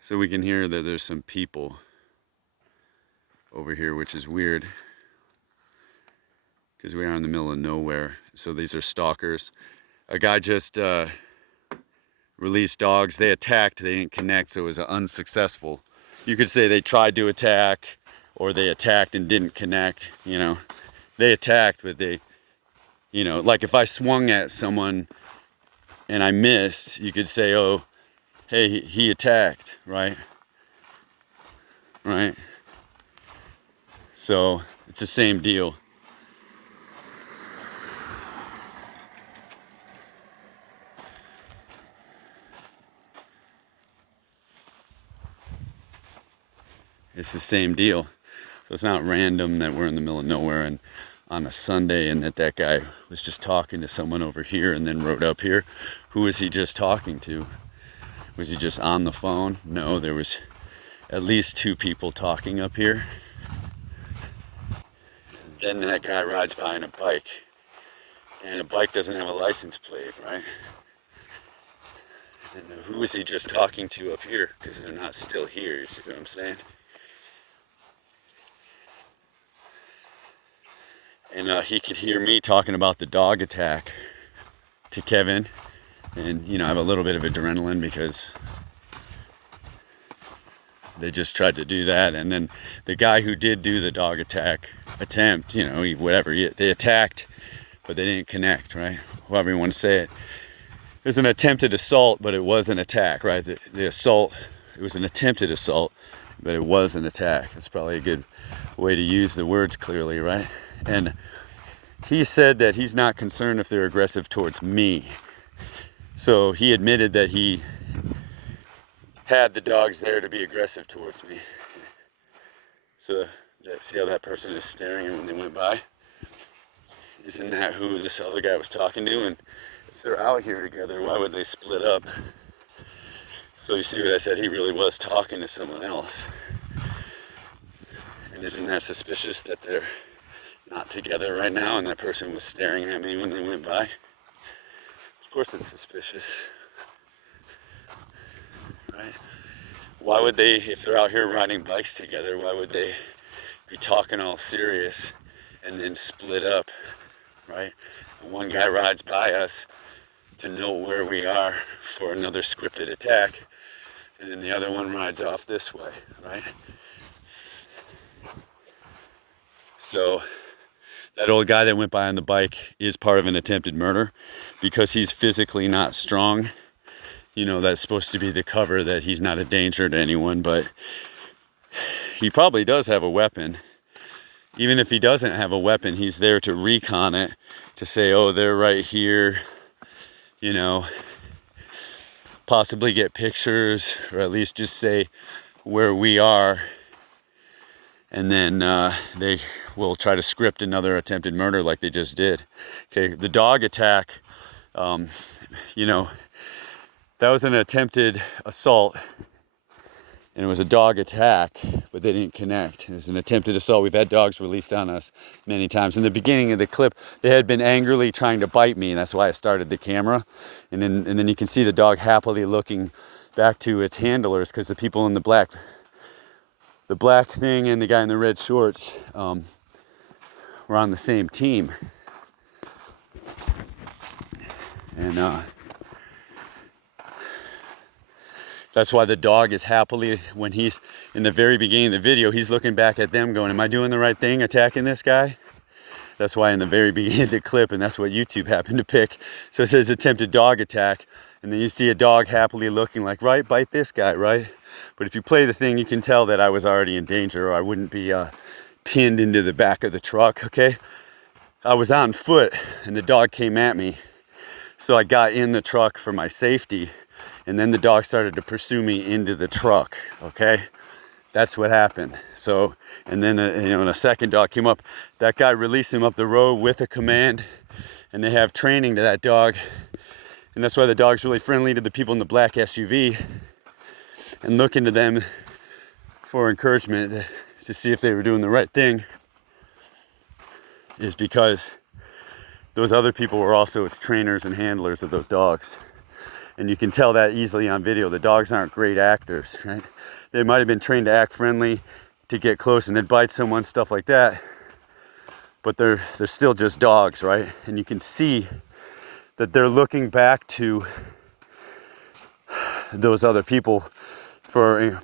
So we can hear that there's some people over here, which is weird because we are in the middle of nowhere. So these are stalkers. A guy just released dogs. They attacked, they didn't connect, so it was unsuccessful. You could say they tried to attack, or they attacked and didn't connect, you know. They attacked, but they, you know, like if I swung at someone and I missed, you could say, oh, hey, he attacked, right? Right? So it's the same deal. It's the same deal. So it's not random that we're in the middle of nowhere and on a Sunday and that guy was just talking to someone over here and then rode up here. Who was he just talking to? Was he just on the phone? No, there was at least two people talking up here. Then that guy rides by on a bike, and a bike doesn't have a license plate, right? And who is he just talking to up here? Because they're not still here, you see what I'm saying? And he could hear me talking about the dog attack to Kevin. And, you know, I have a little bit of adrenaline because they just tried to do that. And then the guy who did do the dog attack attempt, you know, they attacked, but they didn't connect, right? However you want to say it. It was an attempted assault, but it was an attack, right? The assault, it was an attempted assault, but it was an attack. That's probably a good way to use the words clearly, right? And he said that he's not concerned if they're aggressive towards me. So he admitted that he had the dogs there to be aggressive towards me. So see how that person is staring when they went by? Isn't that who this other guy was talking to? And if they're out here together, why would they split up? So you see what I said? He really was talking to someone else. And isn't that suspicious that they're not together right now and that person was staring at me when they went by? Of course it's suspicious, right? Why would they, if they're out here riding bikes together, why would they be talking all serious and then split up, right? One guy rides by us to know where we are for another scripted attack, and then the other one rides off this way, right? So that old guy that went by on the bike is part of an attempted murder because he's physically not strong. You know, that's supposed to be the cover that he's not a danger to anyone, but he probably does have a weapon. Even if he doesn't have a weapon, he's there to recon it, to say, oh, they're right here, you know, possibly get pictures, or at least just say where we are. And then they will try to script another attempted murder like they just did. Okay, the dog attack, you know, that was an attempted assault. And it was a dog attack, but they didn't connect. It was an attempted assault. We've had dogs released on us many times. In the beginning of the clip, they had been angrily trying to bite me, and that's why I started the camera. And then you can see the dog happily looking back to its handlers because the people in the black thing and the guy in the red shorts were on the same team. And that's why the dog is happily, when he's in the very beginning of the video, he's looking back at them going, am I doing the right thing attacking this guy? That's why in the very beginning of the clip, and that's what YouTube happened to pick. So it says attempted dog attack. And then you see a dog happily looking like, right, bite this guy, right? But if you play the thing, you can tell that I was already in danger or I wouldn't be pinned into the back of the truck, okay? I was on foot and the dog came at me. So I got in the truck for my safety. And then the dog started to pursue me into the truck, okay? That's what happened. So, and then, you know, when a second dog came up, that guy released him up the road with a command, and they have training to that dog. And that's why the dog's really friendly to the people in the black SUV and looking to them for encouragement to see if they were doing the right thing, is because those other people were also its trainers and handlers of those dogs. And you can tell that easily on video. The dogs aren't great actors, right? They might have been trained to act friendly, to get close and then bite someone, stuff like that. But they're still just dogs, right? And you can see that they're looking back to those other people for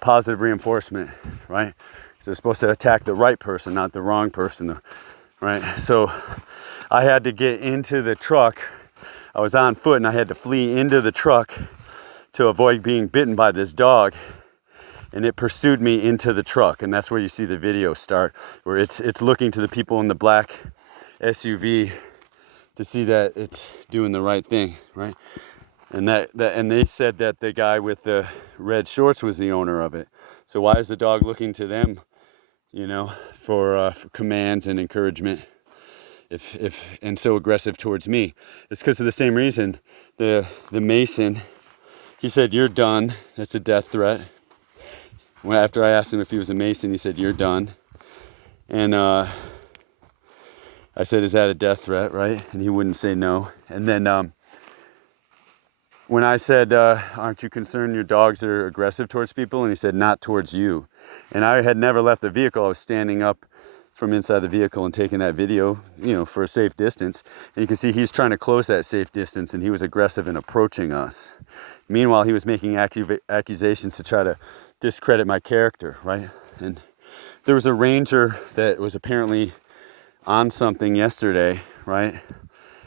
positive reinforcement, right? So they're supposed to attack the right person, not the wrong person, right? So I had to get into the truck. I was on foot and I had to flee into the truck to avoid being bitten by this dog. And it pursued me into the truck. And that's where you see the video start, where it's looking to the people in the black SUV to see that it's doing the right thing, right? And and they said that the guy with the red shorts was the owner of it. So why is the dog looking to them, you know, for commands and encouragement, if and so aggressive towards me? It's because of the same reason. The Mason, he said, "You're done." That's a death threat. After I asked him if he was a Mason, he said, "You're done." And I said, "Is that a death threat?" Right? And he wouldn't say no. And then when I said, "Aren't you concerned your dogs are aggressive towards people?" And he said, "Not towards you." And I had never left the vehicle. I was standing up from inside the vehicle and taking that video, you know, for a safe distance. And you can see he's trying to close that safe distance, and he was aggressive in approaching us. Meanwhile, he was making accusations to try to discredit my character, right? And there was a ranger that was apparently on something yesterday, right?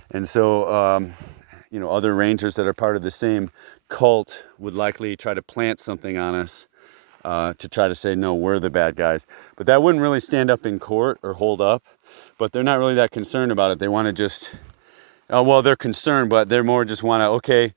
And so, you know, other rangers that are part of the same cult would likely try to plant something on us to try to say, no, we're the bad guys. But that wouldn't really stand up in court or hold up. But they're not really that concerned about it. They want to just, well, they're concerned, but they're more just want to, okay,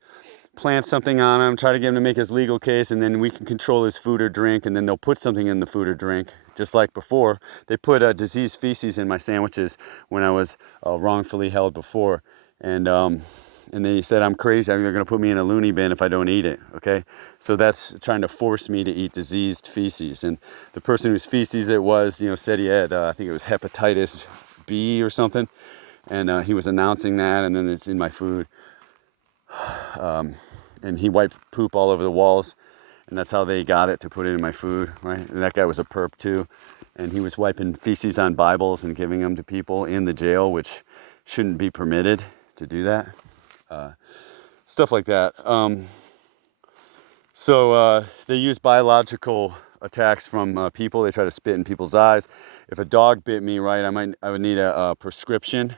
plant something on him, try to get him to make his legal case, and then we can control his food or drink, and then they'll put something in the food or drink, just like before. They put diseased feces in my sandwiches when I was wrongfully held before. And they said I'm crazy. They're going to put me in a loony bin if I don't eat it, okay? So that's trying to force me to eat diseased feces. And the person whose feces it was, you know, said he had, I think it was hepatitis B or something. And he was announcing that, and then it's in my food. And he wiped poop all over the walls. And that's how they got it to put it in my food, right? And that guy was a perp too. And he was wiping feces on Bibles and giving them to people in the jail, which shouldn't be permitted to do that. Stuff like that. So they use biological attacks from people. They try to spit in people's eyes. If a dog bit me, right, I would need a prescription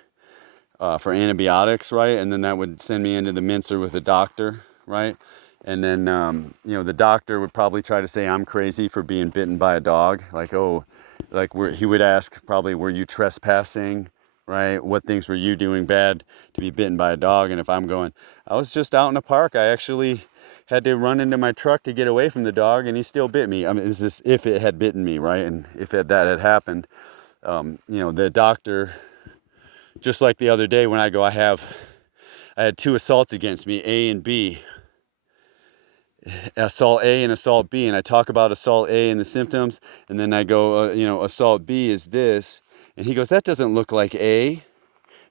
for antibiotics, right? And then that would send me into the mincer with a doctor, right? And then, you know, the doctor would probably try to say I'm crazy for being bitten by a dog. Like, oh, like he would ask probably, were you trespassing, right? What things were you doing bad to be bitten by a dog? And if I'm going, I was just out in the park. I actually had to run into my truck to get away from the dog, and he still bit me. I mean, is this if it had bitten me, right? And if that had happened, you know, the doctor, just like the other day when I go, I had 2 assaults against me, A and B. Assault A and assault B, and I talk about assault A and the symptoms, and then I go, you know, assault B is this, and he goes, that doesn't look like A,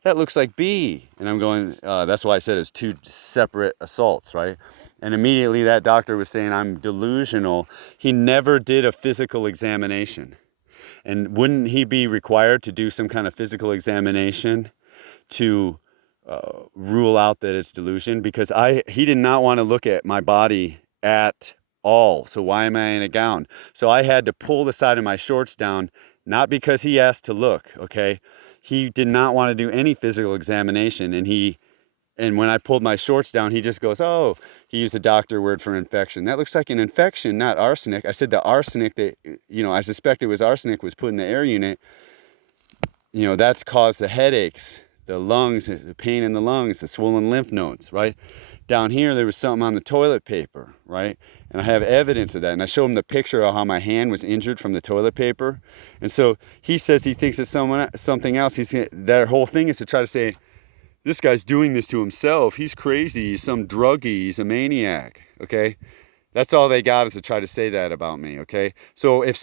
that looks like B, and I'm going, that's why I said it's 2 separate assaults, right? And immediately that doctor was saying I'm delusional. He never did a physical examination, and wouldn't he be required to do some kind of physical examination to rule out that it's delusion? Because he did not want to look at my body at all. So why am I in a gown? So I had to pull the side of my shorts down, not because he asked to look, okay? He did not want to do any physical examination, and when I pulled my shorts down, he just goes, oh, he used a doctor word for infection. That looks like an infection, not arsenic. I said the arsenic that, you know, I suspect it was arsenic was put in the air unit. You know, that's caused the headaches, the lungs, the pain in the lungs, the swollen lymph nodes, right? Down here, there was something on the toilet paper, right? And I have evidence of that. And I showed him the picture of how my hand was injured from the toilet paper. And so he says he thinks it's something else. Their whole thing is to try to say, this guy's doing this to himself. He's crazy. He's some druggie. He's a maniac, okay? That's all they got is to try to say that about me, okay? So if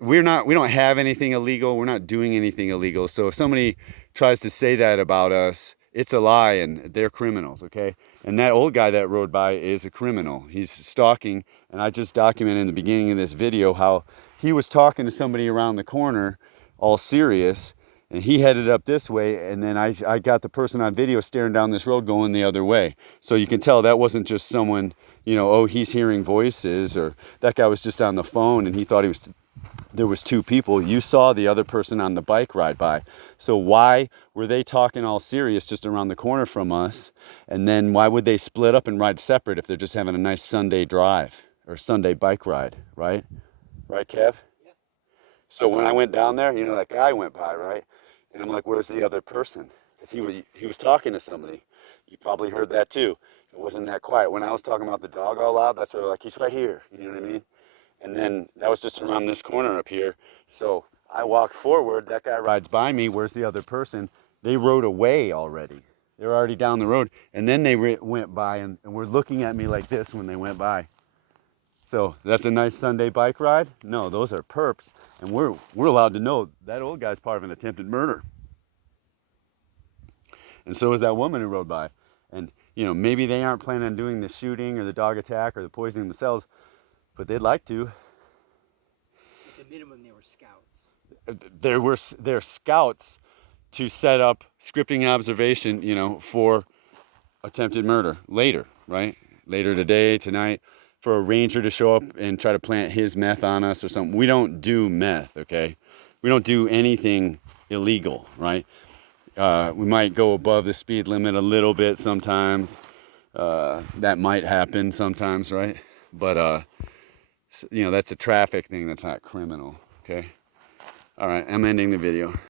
we don't have anything illegal. We're not doing anything illegal. So if somebody tries to say that about us, it's a lie and they're criminals, okay? And that old guy that rode by is a criminal. He's stalking, and I just documented in the beginning of this video how he was talking to somebody around the corner, all serious, and he headed up this way, and then I got the person on video staring down this road going the other way. So you can tell that wasn't just someone, you know, oh, he's hearing voices, or that guy was just on the phone and he thought there was two people. You saw the other person on the bike ride by. So why were they talking all serious just around the corner from us? And then why would they split up and ride separate if they're just having a nice Sunday drive or Sunday bike ride, right? Right, Kev? Yeah. So when I went down there, you know, that guy went by, right? And I'm like, where's the other person? Because he was talking to somebody. You probably heard that too. It wasn't that quiet. When I was talking about the dog all loud, that's where they're like, he's right here. You know what I mean? And then that was just around this corner up here. So I walk forward, that guy rides by me, where's the other person? They rode away already. They were already down the road. And then they went by and were looking at me like this when they went by. So that's a nice Sunday bike ride? No, those are perps. And we're allowed to know that old guy's part of an attempted murder. And so is that woman who rode by. And, you know, maybe they aren't planning on doing the shooting or the dog attack or the poisoning themselves, but they'd like to. At the minimum, they were scouts. They're scouts to set up scripting observation, you know, for attempted murder later, right? Later today, tonight, for a ranger to show up and try to plant his meth on us or something. We don't do meth, okay? We don't do anything illegal, right? We might go above the speed limit a little bit sometimes. That might happen sometimes, right? But you know, that's a traffic thing, that's not criminal, okay? All right, I'm ending the video.